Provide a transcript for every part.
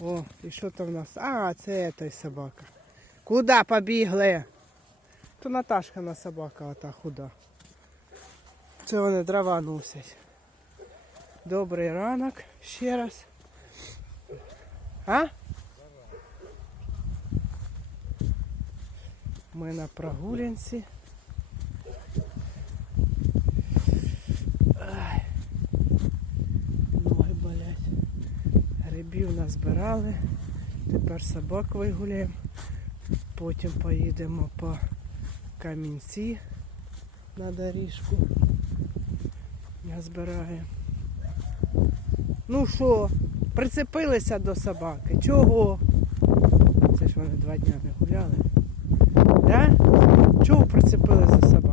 О, і що там в нас? А, це той собака. Куда побігли? То Наташкина собака ота худа. Це вони дрова носять. Добрий ранок ще раз. А? Ми на прогулянці. Грибів назбирали. Тепер собак вигуляємо. Потім поїдемо по камінці на доріжку. Назбираємо. Ну що, прицепилися до собаки? Чого? Це ж вони два дня не гуляли. Да? Чого прицепились до собаки?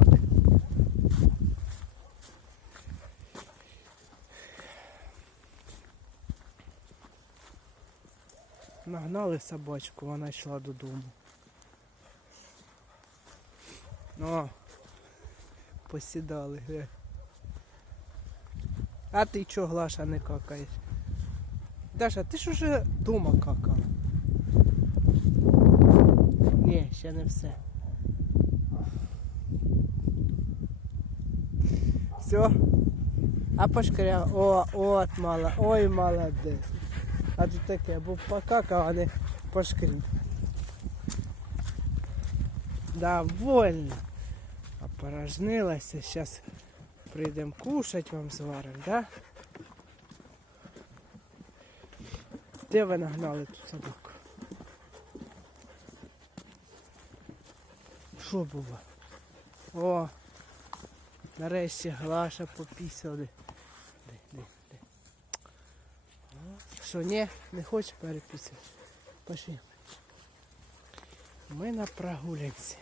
Нагнали собачку, вона йшла додому. О, посідали. Ге. А ти чого, Глаша, не какаєш? Даша, ти ж уже дома какала. Ні, ще не все. Все. А пошкря. О, от мала. Ой, молодець. А тут таке, бо покакав, а не пошкрів. Довольно. Опорожнилася. Зараз прийдемо кушать вам зваримо, да? Де ви нагнали ту собаку? Що було? О, нарешті Глаша попісали. Де, де, де. О, Що, ні, не хочеш перепісати? Пошли. Ми на прогулянці.